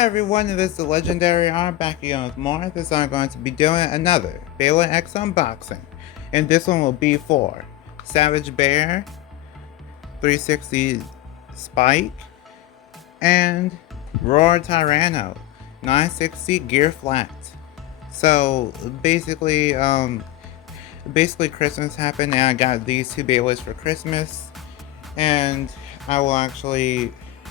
Hi everyone, this is the Legendary R back again with more. This time I'm going to be doing another Beyblade X unboxing. And this one will be for Savage Bear, 360 Spike, and Roar Tyranno, 960 Gear Flat. So basically Christmas happened and I got these two Beyblades for Christmas. And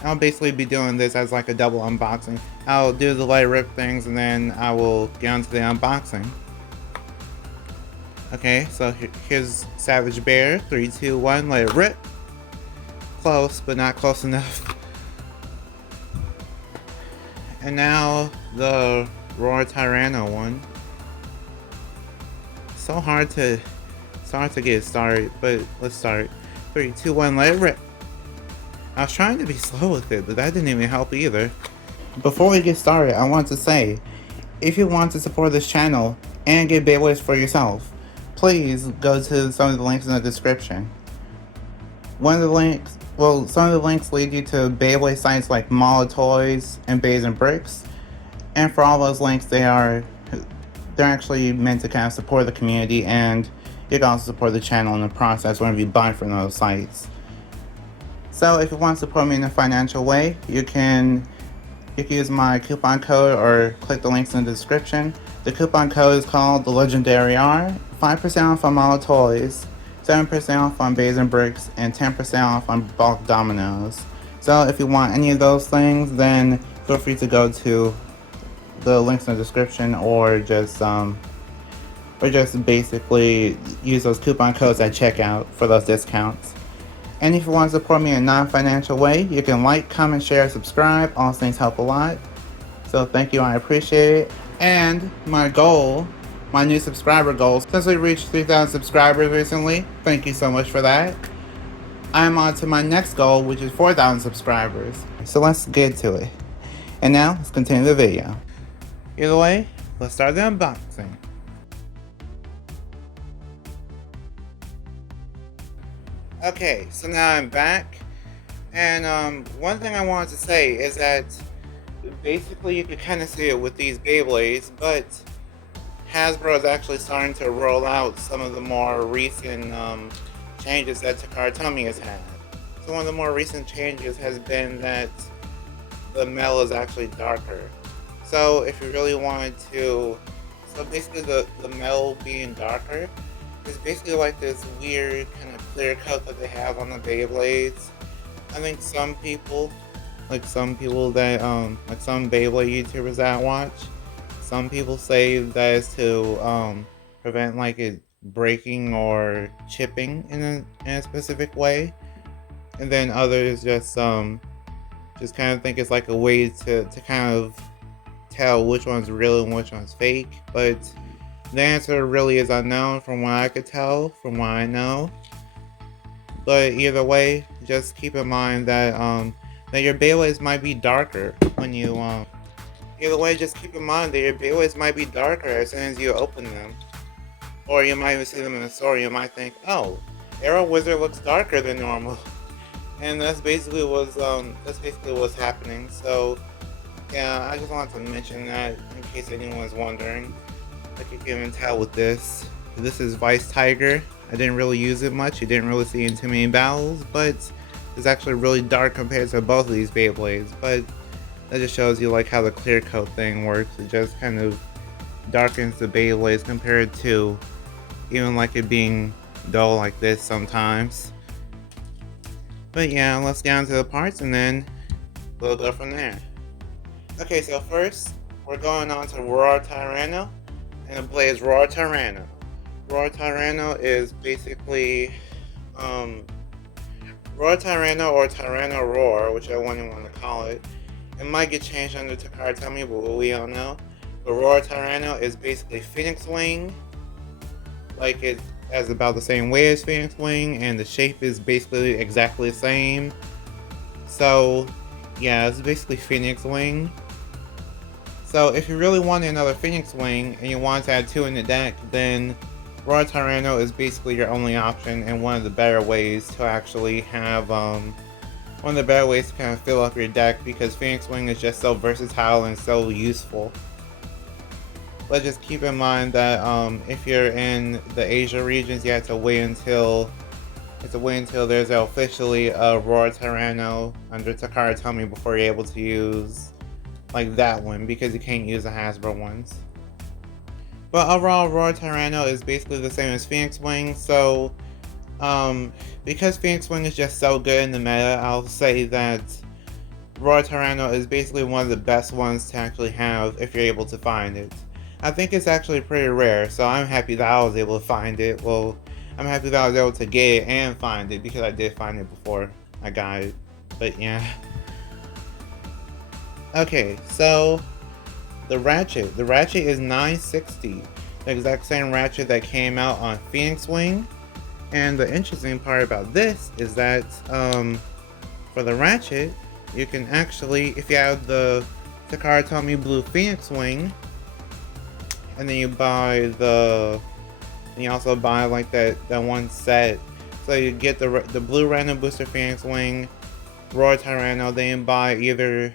I'll basically be doing this as like a double unboxing. I'll do the light rip things and then I will get onto the unboxing. Okay, so here's Savage Bear. 3, 2, 1, let it rip. Close, but not close enough. And now the Roar Tyranno one. So hard to get started, but let's start. 3, 2, 1, let it rip. I was trying to be slow with it, but that didn't even help either. Before we get started, I want to say, if you want to support this channel and get Beyblades for yourself, please go to some of the links in the description. Some of the links lead you to Beyblade sites like Mall of Toys and Bays and Bricks. And for all those links, they're actually meant to kind of support the community, and you can also support the channel in the process whenever you buy from those sites. So if you want to support me in a financial way, you can use my coupon code or click the links in the description. The coupon code is called the Legendary R. 5% off on Mall of Toys, 7% off on Bays and Bricks, and 10% off on bulk dominoes. So if you want any of those things, then feel free to go to the links in the description, or just basically use those coupon codes at checkout for those discounts. And if you want to support me in a non-financial way, you can like, comment, share, subscribe. All things help a lot. So thank you, I appreciate it. And my new subscriber goal, since we reached 3,000 subscribers recently, thank you so much for that. I'm on to my next goal, which is 4,000 subscribers. So let's get to it. And now, let's continue the video. Either way, let's start the unboxing. Okay, so now I'm back, and one thing I wanted to say is that basically you could kind of see it with these Beyblades, but Hasbro is actually starting to roll out some of the more recent changes that Takara Tomy has had. So one of the more recent changes has been that the metal is actually darker. So if you really wanted to, so basically the metal being darker, it's basically like this weird kind of clear coat that they have on the Beyblades. I think some people that some Beyblade YouTubers that I watch, some people say that is to prevent like it breaking or chipping in a specific way, and then others just kind of think it's like a way to kind of tell which one's real and which one's fake. But the answer really is unknown from what I could tell, from what I know. But either way, just keep in mind that that your Beyblades might be darker when you either way, just keep in mind that your Beyblades might be darker as soon as you open them. Or you might even see them in the store, you might think, oh, Arrow Wizard looks darker than normal. And that's basically what's happening. So yeah, I just wanted to mention that in case anyone's wondering. Like you can even tell with this. This is Vice Tiger. I didn't really use it much. You didn't really see it in too many battles, but it's actually really dark compared to both of these Beyblades. But that just shows you like how the clear coat thing works. It just kind of darkens the Beyblades compared to even like it being dull like this sometimes. But yeah, let's get on to the parts and then we'll go from there. Okay, so first we're going on to Roar Tyranno. And it plays Roar Tyranno. Roar Tyranno is basically Roar Tyranno or Tyranno Roar, whichever one you want to call it. It might get changed under Takara Tomy, but we don't know. But Roar Tyranno is basically Phoenix Wing. Like it has about the same weight as Phoenix Wing, and the shape is basically exactly the same. So yeah, it's basically Phoenix Wing. So if you really wanted another Phoenix Wing and you want to add 2 in the deck, then Roar Tyranno is basically your only option and one of the better ways to actually have one of the better ways to kind of fill up your deck, because Phoenix Wing is just so versatile and so useful. But just keep in mind that if you're in the Asia regions, you have to wait until there's officially a Roar Tyranno under Takara Tomy before you're able to use like that one, because you can't use the Hasbro ones. But overall, Roar Tyranno is basically the same as Phoenix Wing, so because Phoenix Wing is just so good in the meta, I'll say that Roar Tyranno is basically one of the best ones to actually have if you're able to find it. I think it's actually pretty rare, so I'm happy that I was able to find it. Well, I'm happy that I was able to get it and find it, because I did find it before I got it. But yeah. Okay, so the ratchet. The ratchet is 960. The exact same ratchet that came out on Phoenix Wing. And the interesting part about this is that for the ratchet, you can actually, if you have the Takara Tomy Blue Phoenix Wing, and then you also buy like that one set. So you get the blue random booster Phoenix Wing, Roar Tyranno, then you buy either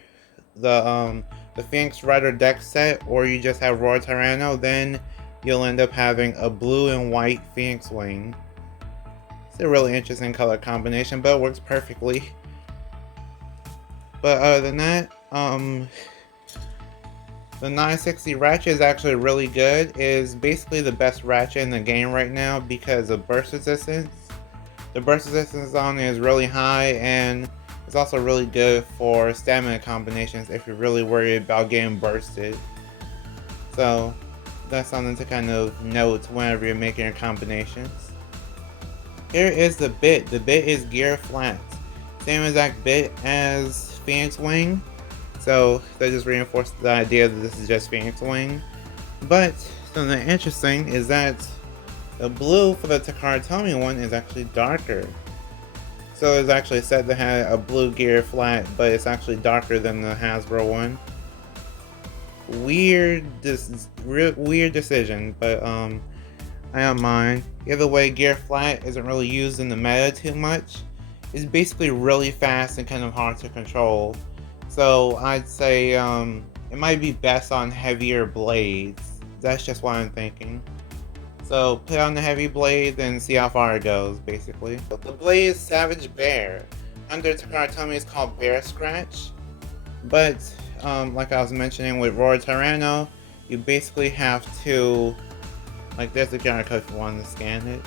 the Phoenix Rider deck set, or you just have Roar Tyranno, then you'll end up having a blue and white Phoenix Wing. It's a really interesting color combination, but it works perfectly. But other than that, the 960 ratchet is actually really good. It is basically the best ratchet in the game right now because of burst resistance. The burst resistance on it is really high, and it's also really good for stamina combinations if you're really worried about getting bursted. So that's something to kind of note whenever you're making your combinations. Here is the bit. The bit is gear flat. Same exact bit as Phoenix Wing. So that just reinforces the idea that this is just Phoenix Wing. But something interesting is that the blue for the Takara Tomy one is actually darker. So it's actually said to have a blue gear flat, but it's actually darker than the Hasbro one. Weird decision, but I don't mind. Either way, gear flat isn't really used in the meta too much. It's basically really fast and kind of hard to control. So I'd say it might be best on heavier blades. That's just what I'm thinking. So put on the heavy blade and see how far it goes, basically. The blade is Savage Bear. Under Takara Tomy it's called Bear Scratch. But like I was mentioning with Roar Tyranno, you basically have to, like, there's the QR code if you want to scan it.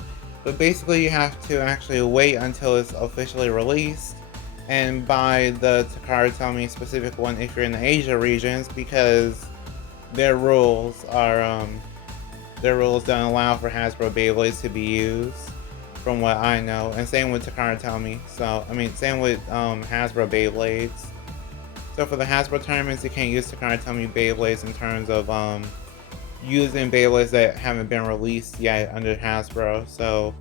But basically you have to actually wait until it's officially released and buy the Takara Tomy specific one if you're in the Asia regions, because their rules don't allow for Hasbro Beyblades to be used, from what I know. And same with Takara Tomy. So I mean, same with Hasbro Beyblades. So for the Hasbro tournaments, you can't use Takara Tomy Beyblades in terms of using Beyblades that haven't been released yet under Hasbro. So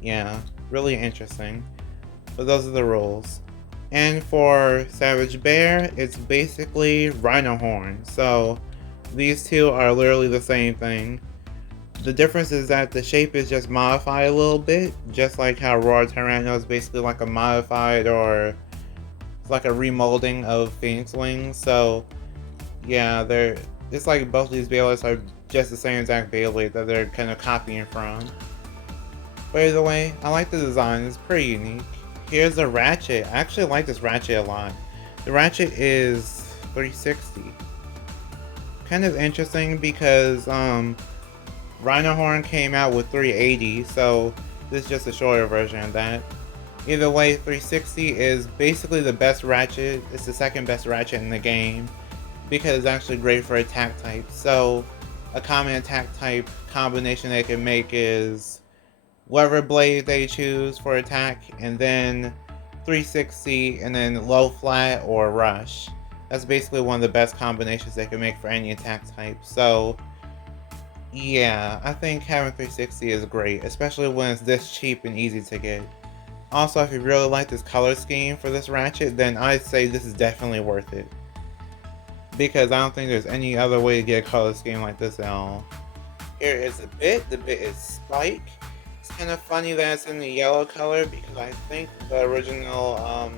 yeah, really interesting. But those are the rules. And for Savage Bear, it's basically Rhino Horn. So these two are literally the same thing. The difference is that the shape is just modified a little bit, just like how Roar Tyranno is basically like a modified, or it's like a remolding of Phoenix Wing. So yeah, it's like both these Beyblades are just the same exact Beyblade that they're kind of copying from. But either way, I like the design, it's pretty unique. Here's the ratchet. I actually like this ratchet a lot. The ratchet is 360. Kind of interesting because Rhino Horn came out with 380, so this is just a shorter version of that. Either way, 360 is basically the best ratchet. It's the second best ratchet in the game because it's actually great for attack types. So a common attack type combination they can make is whatever blade they choose for attack, and then 360, and then low flat or rush. That's basically one of the best combinations they can make for any attack type. So yeah, I think having 360 is great, especially when it's this cheap and easy to get. Also, if you really like this color scheme for this ratchet, then I'd say this is definitely worth it, because I don't think there's any other way to get a color scheme like this at all. Here is the bit. The bit is Spike. It's kind of funny that it's in the yellow color because I think the original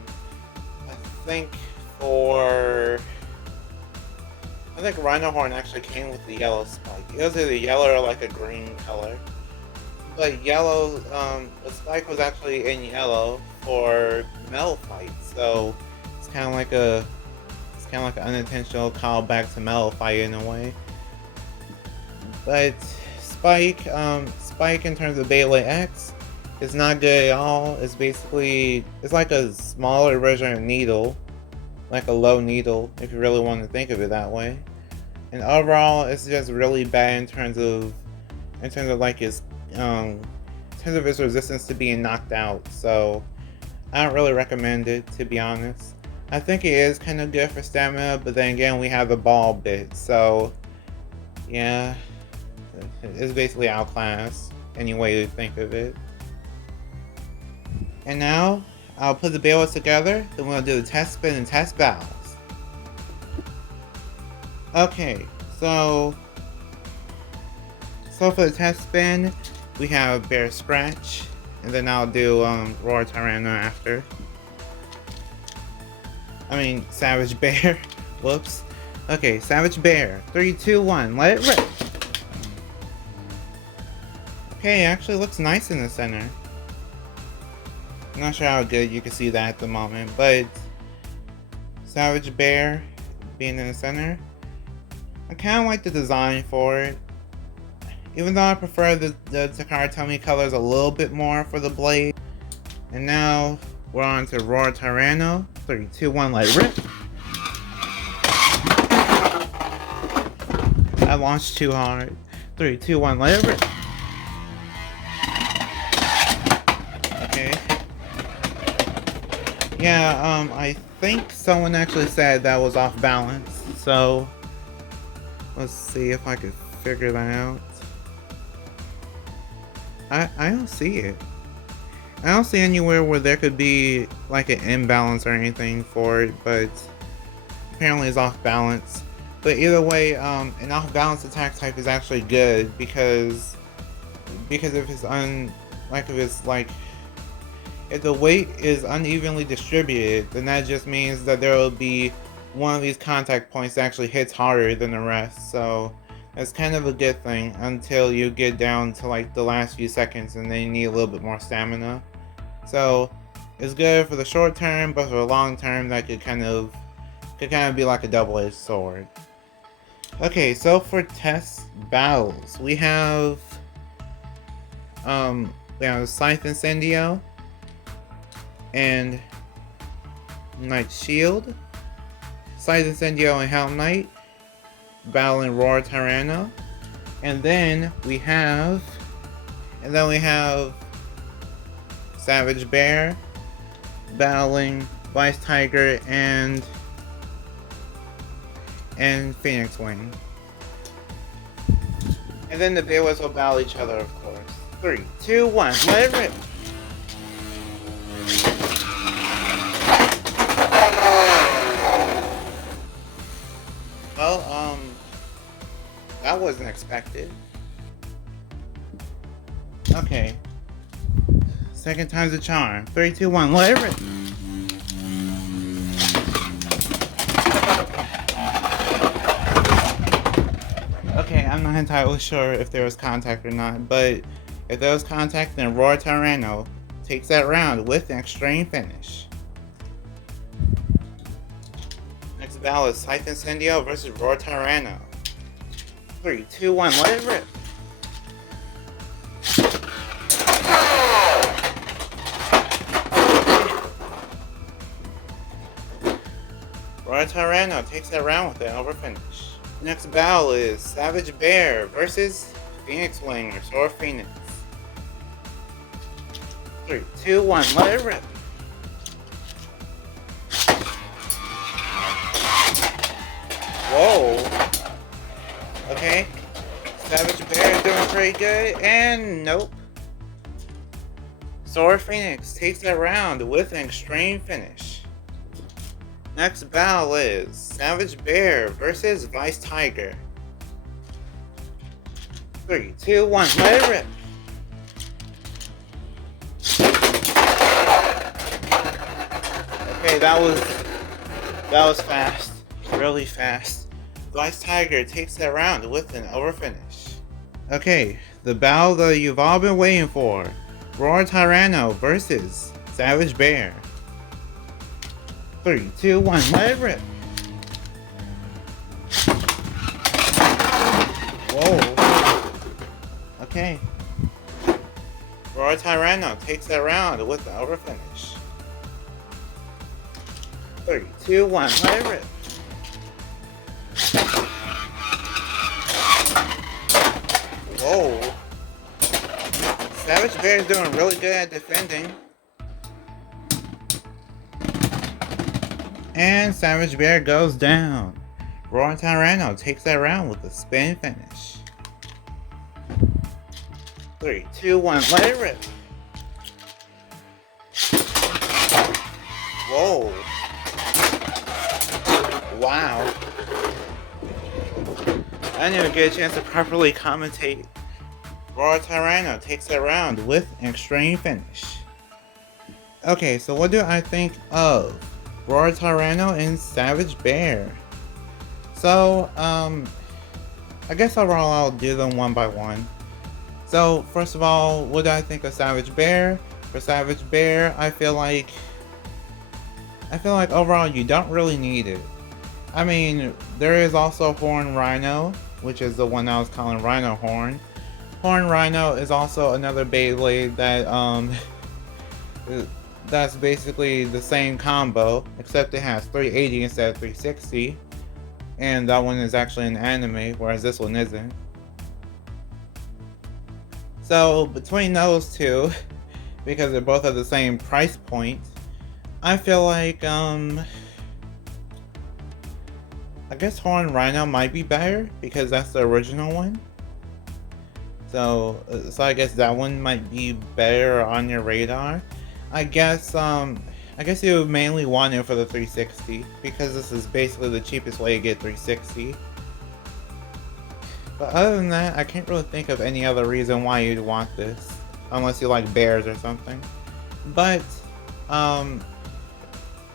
think for... I think Rhino Horn actually came with the yellow spike. It was either yellow or like a green color. But yellow, the spike was actually in yellow for Metal Fight, so it's kind of like an unintentional callback to Metal Fight in a way. But Spike in terms of Beyblade X, is not good at all. It's like a smaller version of Needle, like a low Needle, if you really want to think of it that way. And overall, it's just really bad in terms of like its resistance to being knocked out. So I don't really recommend it, to be honest. I think it is kind of good for stamina, but then again, we have the ball bit, so yeah, it's basically outclassed any way you think of it. And now I'll put the Beyblades together, then we'll do the test spin and test battles. Okay, so for the test spin, we have Bear Scratch, and then I'll do Roar Tyranno after. I mean, Savage Bear. Whoops. Okay, Savage Bear. 3, 2, 1. Let it rip. Okay, it actually looks nice in the center. I'm not sure how good you can see that at the moment, but Savage Bear being in the center. I kind of like the design for it. Even though I prefer the Takara Tomy colors a little bit more for the blade. And now we're on to Roar Tyranno. 3, 2, 1, let it rip. I launched too hard. 3, 2, 1, let it rip. Okay. Yeah, I think someone actually said that was off balance. So let's see if I could figure that out. I don't see it. I don't see anywhere where there could be like an imbalance or anything for it, but apparently it's off balance. But either way, an off balance attack type is actually good because if the weight is unevenly distributed, then that just means that there will be one of these contact points that actually hits harder than the rest. So that's kind of a good thing until you get down to like the last few seconds and then you need a little bit more stamina. So it's good for the short term, but for the long term that could kind of be like a double-edged sword. Okay, so for test battles, we have Scythe Incendio and Knight Shield. Scythe Incendio and Helm Knight battling Roar Tyranno. And then we have Savage Bear battling Vice Tiger and Phoenix Wing. And then the Beyblades will battle each other, of course. 3, 2, 1, let it rip! Well, that wasn't expected. Okay. Second time's a charm. 3, 2, 1, let it rip! Okay, I'm not entirely sure if there was contact or not, but if there was contact, then Roar Tyranno takes that round with an extreme finish. Next battle is Scythe Incendio versus Roar Tyranno. 3, 2, 1, let it rip! Roar Tyranno takes that round with an over finish. Next battle is Savage Bear versus Phoenix Wing or Sword Phoenix. 3, 2, 1, let it rip! Whoa! Okay, Savage Bear is doing pretty good, and nope. Sword Phoenix takes that round with an extreme finish. Next battle is Savage Bear versus Vice Tiger. 3, 2, 1, let it rip! Okay, that That was fast. Really fast. The Ice Tiger takes that round with an overfinish. Okay, the battle that you've all been waiting for. Roar Tyranno versus Savage Bear. 3, 2, 1, let it rip. Whoa. Okay. Roar Tyranno takes that round with the overfinish. 3, 2, 1, let it rip. Whoa. Savage Bear is doing really good at defending. And Savage Bear goes down. Roar Tyranno takes that round with a spin finish. 3, 2, 1, let it rip. Whoa. Wow. I didn't even get a chance to properly commentate. Roar Tyranno takes that round with an extreme finish. Okay, so what do I think of Roar Tyranno and Savage Bear? So, I guess overall I'll do them one by one. So, first of all, what do I think of Savage Bear? For Savage Bear, I feel like overall you don't really need it. I mean, there is also Horn Rhino, which is the one I was calling Rhino Horn. Horn Rhino is also another Beyblade that, that's basically the same combo, except it has 380 instead of 360. And that one is actually an anime, whereas this one isn't. So, between those two, because they're both at the same price point, I feel like, I guess Horn Rhino might be better, because that's the original one. So I guess that one might be better on your radar. I guess you would mainly want it for the 360, because this is basically the cheapest way to get 360. But other than that, I can't really think of any other reason why you'd want this, unless you like bears or something. But,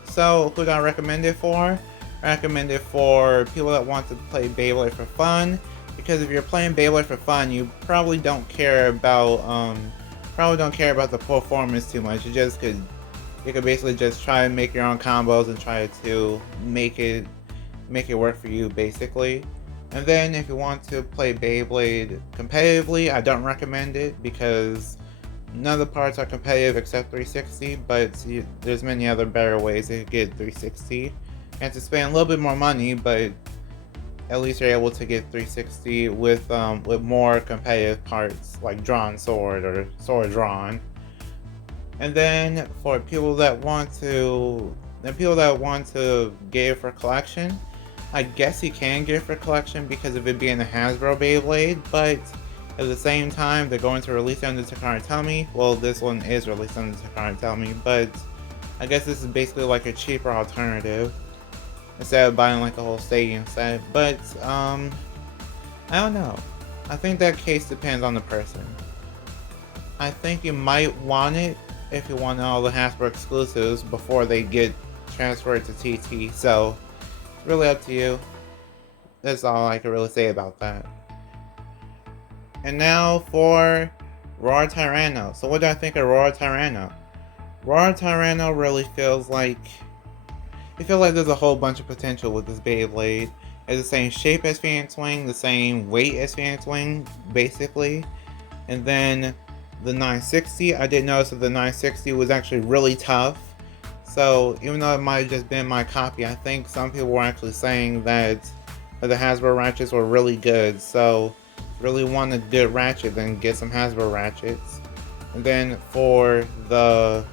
so who do I recommend it for? I recommend it for people that want to play Beyblade for fun, because if you're playing Beyblade for fun, you probably don't care about the performance too much. You could basically just try and make your own combos and try to make it work for you, basically. And then if you want to play Beyblade competitively, I don't recommend it, because none of the parts are competitive except 360, but there's many other better ways to get 360. You have to spend a little bit more money, but at least you're able to get 360 with more competitive parts, like drawn sword or sword drawn. And then for people that want to get it for collection, I guess you can get it for collection because of it being a Hasbro Beyblade, but at the same time they're going to release it under Takara Tomy. Well, this one is released under Takara Tomy, but I guess this is basically like a cheaper alternative instead of buying like a whole stadium set. But I don't know. I think that case depends on the person. I think you might want it if you want all the Hasbro exclusives before they get transferred to TT. So it's really up to you. That's all I can really say about that. And now for Roar Tyranno. So what do I think of Roar Tyranno? Roar Tyranno really feels like there's a whole bunch of potential with this Beyblade. It's the same shape as Phoenix Wing, the same weight as Phoenix Wing, basically. And then the 960, I did notice that the 960 was actually really tough. So even though it might have just been my copy, I think some people were actually saying that the Hasbro ratchets were really good. So really want a good ratchet, then get some Hasbro ratchets. And then for the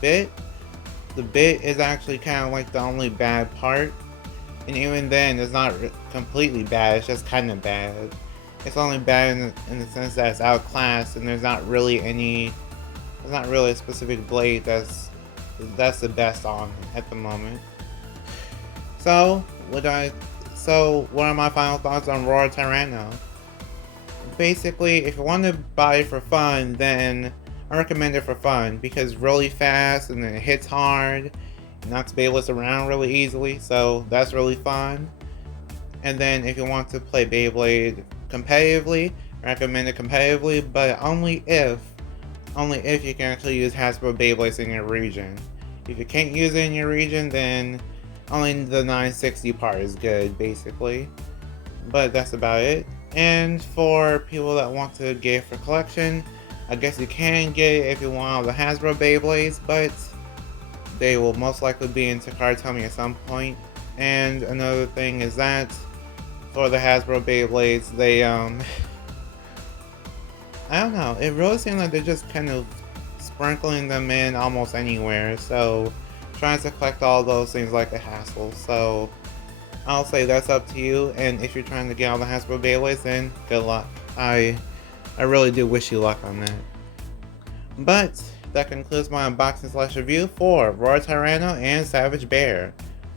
bit, the bit is actually kind of like the only bad part, and even then it's not completely bad, it's just kind of bad. It's only bad in the sense that it's outclassed, and there's not really a specific blade that's the best on at the moment. So what are my final thoughts on Roar Tyranno? Basically, if you want to buy it for fun, then I recommend it for fun, because it's really fast and then it hits hard, knocks Beyblades around really easily, so that's really fun. And then if you want to play Beyblade competitively, recommend it competitively, but only if you can actually use hasbro Beyblades in your region. If you can't use it in your region, then only the 960 part is good, basically. But that's about it. And for people that want to get it for collection, I guess you can get it if you want all the hasbro Beyblades, but they will most likely be in Takara Tomy at some point. And another thing is that for the hasbro Beyblades, they I don't know, it really seems like they're just kind of sprinkling them in almost anywhere, so trying to collect all those seems like a hassle. So I'll say that's up to you, and if you're trying to get all the hasbro Beyblades, then good luck. I really do wish you luck on that. But that concludes my unboxing / review for Royal Tyranno and Savage Bear.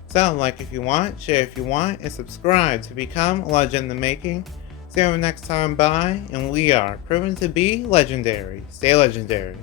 So like if you want, share if you want, and subscribe to become a legend in the making. See you next time, bye, and we are proven to be legendary. Stay legendary.